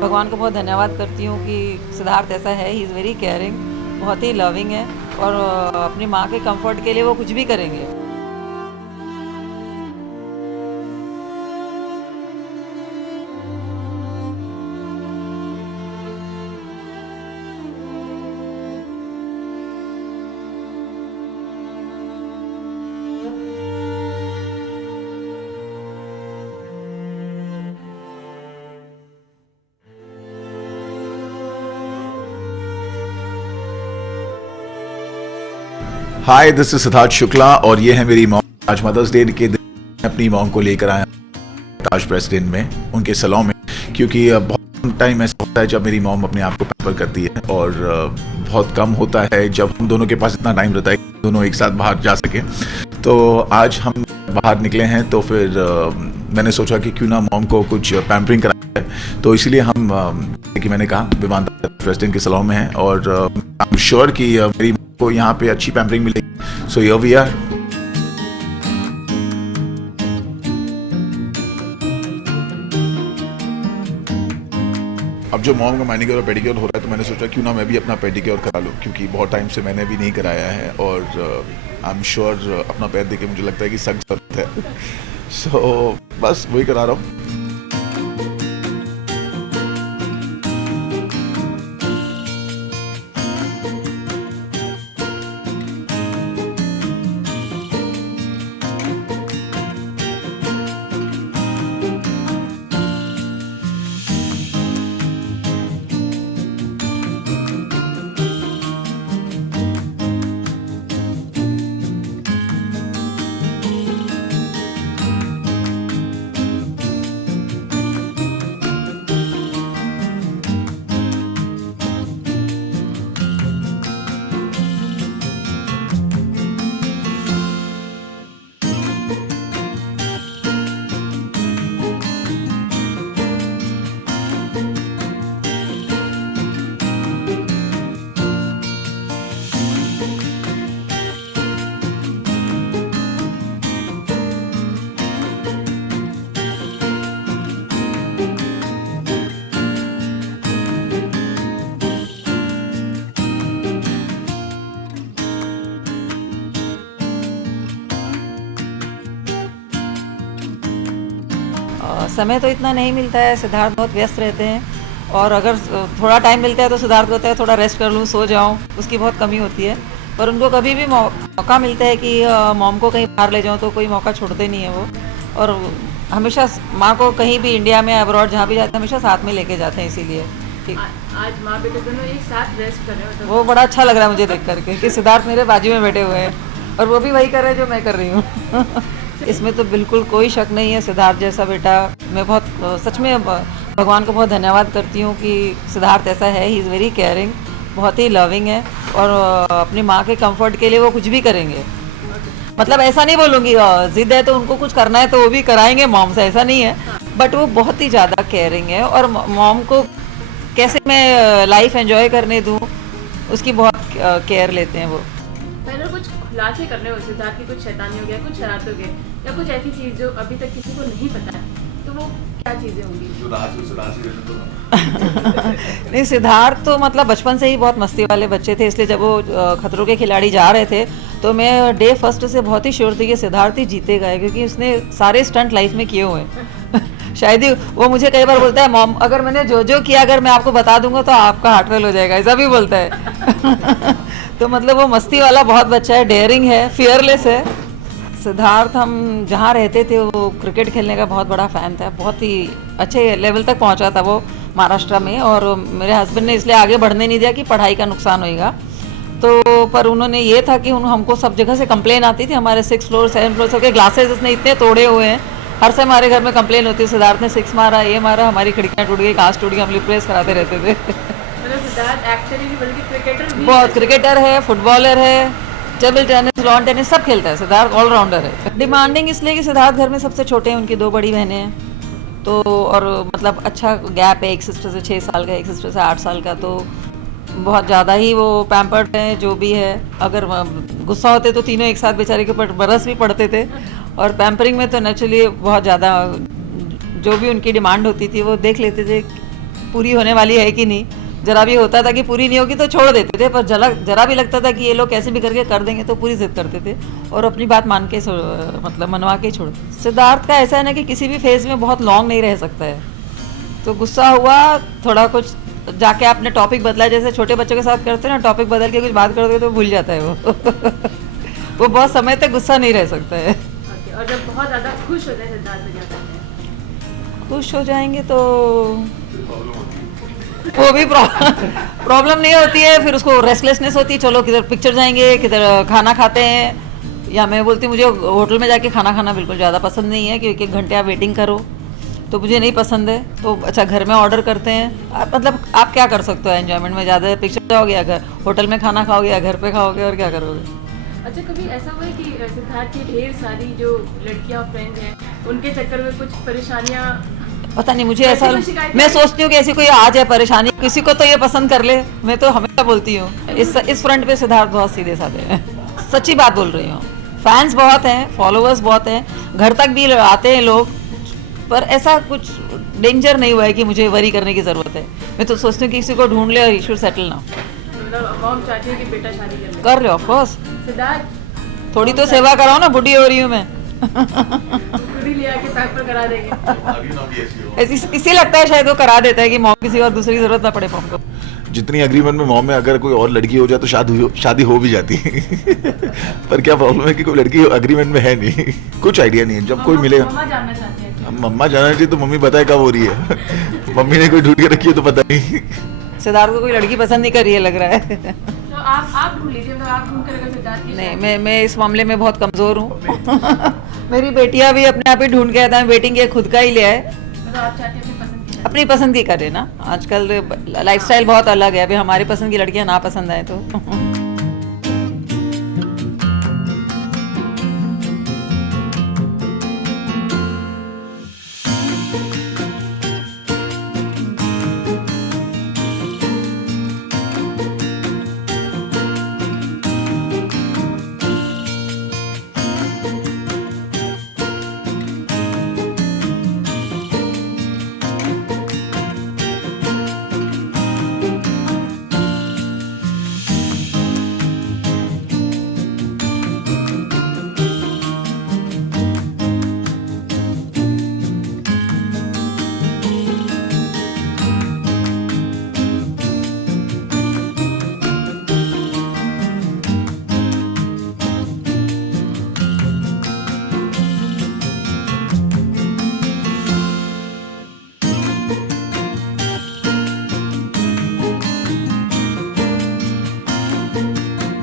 भगवान को बहुत धन्यवाद करती हूँ कि सिद्धार्थ ऐसा है, ही इज़ वेरी केयरिंग, बहुत ही लविंग है और अपनी माँ के कंफर्ट के लिए वो कुछ भी करेंगे। हाय, दिस इज सिद्धार्थ शुक्ला और ये है मेरी मॉम। आज मदर्स डे के दिन मैं अपनी मॉम को लेकर आया ताज प्रेसिडेंट में, उनके सैलून में, क्योंकि बहुत टाइम ऐसा होता है जब मेरी मॉम अपने आप को पैम्पर करती है और बहुत कम होता है जब हम दोनों के पास इतना टाइम रहता है कि दोनों एक साथ बाहर जा सके। तो आज हम बाहर निकले हैं तो फिर मैंने सोचा कि क्यों ना मॉम को कुछ पैम्परिंग कराया है, तो इसलिए हम कि मैंने कहा विमानतल प्रेसिडेंट के सैलून में है और आई एम श्योर कि मेरी को यहाँ पे अच्छी पैम्परिंग मिलेगी। So here we are. अब जो मॉम का मैनिक्योर और पेडिक्योर हो रहा है तो मैंने सोचा क्यों ना मैं भी अपना पेडिक्योर करा लूँ, क्योंकि बहुत टाइम से मैंने भी नहीं कराया है और आई एम श्योर अपना पैर देख के मुझे लगता है कि सख्त जरूरत है। सो बस वही करा रहा हूँ। समय तो इतना नहीं मिलता है, सिद्धार्थ बहुत व्यस्त रहते हैं और अगर थोड़ा टाइम मिलता है तो सिद्धार्थ को होता है थोड़ा रेस्ट कर लूँ, सो जाऊँ, उसकी बहुत कमी होती है। पर उनको कभी भी मौका मिलता है कि मॉम को कहीं बाहर ले जाऊँ तो कोई मौका छोड़ते नहीं है वो, और हमेशा माँ को कहीं भी इंडिया में अब्रॉड जहाँ भी जाते हैं हमेशा साथ में लेके जाते हैं। इसीलिए आज माँ बेटे दोनों एक साथ रेस्ट कर रहे हो वो बड़ा अच्छा लग रहा है मुझे देख करके कि सिद्धार्थ मेरे बाजू में बैठे हुए हैं और वो भी वही कर रहे हैं जो मैं कर रही हूँ। इसमें तो बिल्कुल कोई शक नहीं है, सिद्धार्थ जैसा बेटा। मैं बहुत सच में भगवान को बहुत धन्यवाद करती हूँ कि सिद्धार्थ ऐसा है, ही इज़ वेरी केयरिंग, बहुत ही लविंग है और अपनी माँ के कंफर्ट के लिए वो कुछ भी करेंगे। मतलब ऐसा नहीं बोलूँगी जिद है तो उनको कुछ करना है तो वो भी कराएंगे मॉम से, ऐसा नहीं है, बट वो बहुत ही ज़्यादा केयरिंग है और मॉम को कैसे मैं लाइफ एंजॉय करने दूँ उसकी बहुत केयर लेते हैं वो। पहले कुछ खुलासे करने हो सिद्धार्थ की, कुछ शैतानी हो गया, कुछ शरारत हो गया या कुछ ऐसी चीज़ जो अभी तक किसी को नहीं पता है, तो वो क्या चीज़ें होंगी जो नहीं, सिद्धार्थ तो मतलब बचपन से ही बहुत मस्ती वाले बच्चे थे, इसलिए जब वो खतरों के खिलाड़ी जा रहे थे तो मैं डे फर्स्ट से बहुत ही श्योर थी कि सिद्धार्थ ही जीतेगा, क्योंकि उसने सारे स्टंट लाइफ में किए हुए हैं। शायद ही वो मुझे कई बार बोलता है, मॉम अगर मैंने जो जो किया अगर मैं आपको बता दूंगा तो आपका हार्ट फेल हो जाएगा, ऐसा भी बोलता है। तो मतलब वो मस्ती वाला बहुत बच्चा है, डेयरिंग है, फियरलेस है। सिद्धार्थ हम जहाँ रहते थे वो क्रिकेट खेलने का बहुत बड़ा फ़ैन था, बहुत ही अच्छे लेवल तक पहुँचा था वो महाराष्ट्र में, और मेरे हस्बैंड ने इसलिए आगे बढ़ने नहीं दिया कि पढ़ाई का नुकसान होएगा। तो पर उन्होंने ये था कि हमको सब जगह से कंप्लेन आती थी, हमारे 6 फ्लोर 7 फ्लोर सबके ग्लासेस इसने इतने तोड़े हुए हैं, हर से हमारे घर में कंप्लेन होती है सिद्धार्थ ने 6 मारा, ये मारा, हमारी खिड़कियाँ टूट गई, कांच टूट गई, हम रिप्लेस कराते रहते थे। सिद्धार्थ एक्चुअली भी बल्कि क्रिकेटर भी बहुत क्रिकेटर है, फुटबॉलर है, टेबल टेनिस, लॉन टेनिस सब खेलता है। सिद्धार्थ ऑलराउंडर है। डिमांडिंग इसलिए कि सिद्धार्थ घर में सबसे छोटे हैं, उनकी 2 बड़ी बहनें हैं, तो और मतलब अच्छा गैप है, एक सिस्टर से 6 साल का, एक सिस्टर से 8 साल का, तो बहुत ज़्यादा ही वो पैम्पर्ड हैं जो भी है। अगर गुस्सा होते तो तीनों एक साथ बेचारे के ऊपर बरस भी पड़ते थे, और पैम्परिंग में तो नेचुरली बहुत ज़्यादा जो भी उनकी डिमांड होती थी वो देख लेते थे पूरी होने वाली है कि नहीं। जरा भी होता था कि पूरी नहीं होगी तो छोड़ देते थे, पर जरा भी लगता था कि ये लोग कैसे भी करके कर देंगे तो पूरी जिद करते थे और अपनी बात मान के मतलब मनवा के ही छोड़। सिद्धार्थ का ऐसा है ना कि किसी भी फेज में बहुत लॉन्ग नहीं रह सकता है, तो गुस्सा हुआ थोड़ा कुछ जाके आपने टॉपिक बदला, जैसे छोटे बच्चों के साथ करते हैं ना, टॉपिक बदल के कुछ बात कर दो तो भूल जाता है वो वो बहुत समय तक गुस्सा नहीं रह सकता है। ओके, और जब बहुत ज़्यादा खुश हो जाए सिद्धार्थ तो क्या करते हैं? खुश हो जाएंगे तो वो भी प्रॉब्लम नहीं होती है, फिर उसको रेस्टलेसनेस होती है, चलो किधर पिक्चर जाएंगे, किधर खाना खाते हैं। या मैं बोलती हूँ मुझे होटल में जाके खाना खाना बिल्कुल ज़्यादा पसंद नहीं है, क्योंकि 1 घंटे आप वेटिंग करो तो मुझे नहीं पसंद है। तो अच्छा घर में ऑर्डर करते हैं। मतलब आप क्या कर सकते हो एंजॉयमेंट में, ज़्यादा पिक्चर जाओगे या घर होटल में खाना खाओगे या घर पे खाओगे, और क्या करोगे। अच्छा, कभी ऐसा हुआ है कि सिद्धार्थ की ढेर सारी जो लड़कियां फ्रेंड हैं उनके चक्कर में कुछ परेशानियां? पता नहीं, मुझे ऐसा कोई शिकायत मैं नहीं? सोचती हूँ कि ऐसी कोई आ जाए परेशानी, किसी को तो ये पसंद कर ले। मैं तो हमेशा बोलती हूँ इस फ्रंट पे सिद्धार्थ बहुत सीधे साधे हैं, सच्ची बात बोल रही हूँ। फैंस बहुत हैं, फॉलोअर्स बहुत हैं, घर तक भी आते हैं लोग, पर ऐसा कुछ डेंजर नहीं हुआ है कि मुझे वरी करने की ज़रूरत है। मैं तो सोचती हूँ कि किसी को ढूंढ ले और इशू सेटल ना मतलब मॉम चाहती है कि बेटा शादी कर ले। ऑफ कोर्स सिद्धार्थ थोड़ी तो सेवा कराओ ना, बुढ़ी हो रही हूँ मैं खुद ही लिया के पैक पर करा देंगे। इसी लगता है शायद वो करा देता है कि मॉम किसी और दूसरी जरूरत ना पड़े मॉम को। जितनी एग्रीमेंट में मॉम में अगर कोई और लड़की हो जाए तो शादी हो भी जाती है पर क्या प्रॉब्लम है कि कोई लड़की एग्रीमेंट में है नहीं, कुछ आइडिया नहीं है। जब कोई मिलेगा, मम्मा जानना चाहती है। अब मम्मा जानना चाहिए तो मम्मी बताए कब हो रही है मम्मी ने कोई ढूंढ के रखी है तो पता नहीं। सिद्धार्थ को कोई लड़की पसंद नहीं कर रही है लग रहा है तो आप ढूंढ लीजिए, मतलब आप ढूंढ कर अगर सिद्धार्थ की नहीं, मैं इस मामले में बहुत कमज़ोर हूँ मेरी बेटियां भी अपने आप ही ढूंढ के आता है, वेटिंग के खुद का ही ले आए। मतलब आप चाहते हैं अपनी पसंद की? अपनी पसंद की करे ना, आजकल लाइफस्टाइल बहुत अलग है। अभी हमारी पसंद की लड़कियां ना पसंद आए तो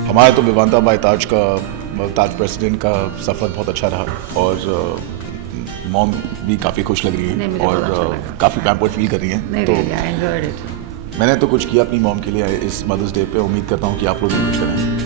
हमारा तो विवांता बाय ताज प्रेसिडेंट का सफ़र बहुत अच्छा रहा और मॉम भी काफ़ी खुश लग रही नहीं, है मुझे बहुत अच्छा और लगा। काफ़ी पैम्पर्ड फील कर रही हैं। तो मैंने तो कुछ किया अपनी मॉम के लिए इस मदर्स डे पे, उम्मीद करता हूँ कि आप लोग भी कुछ करें।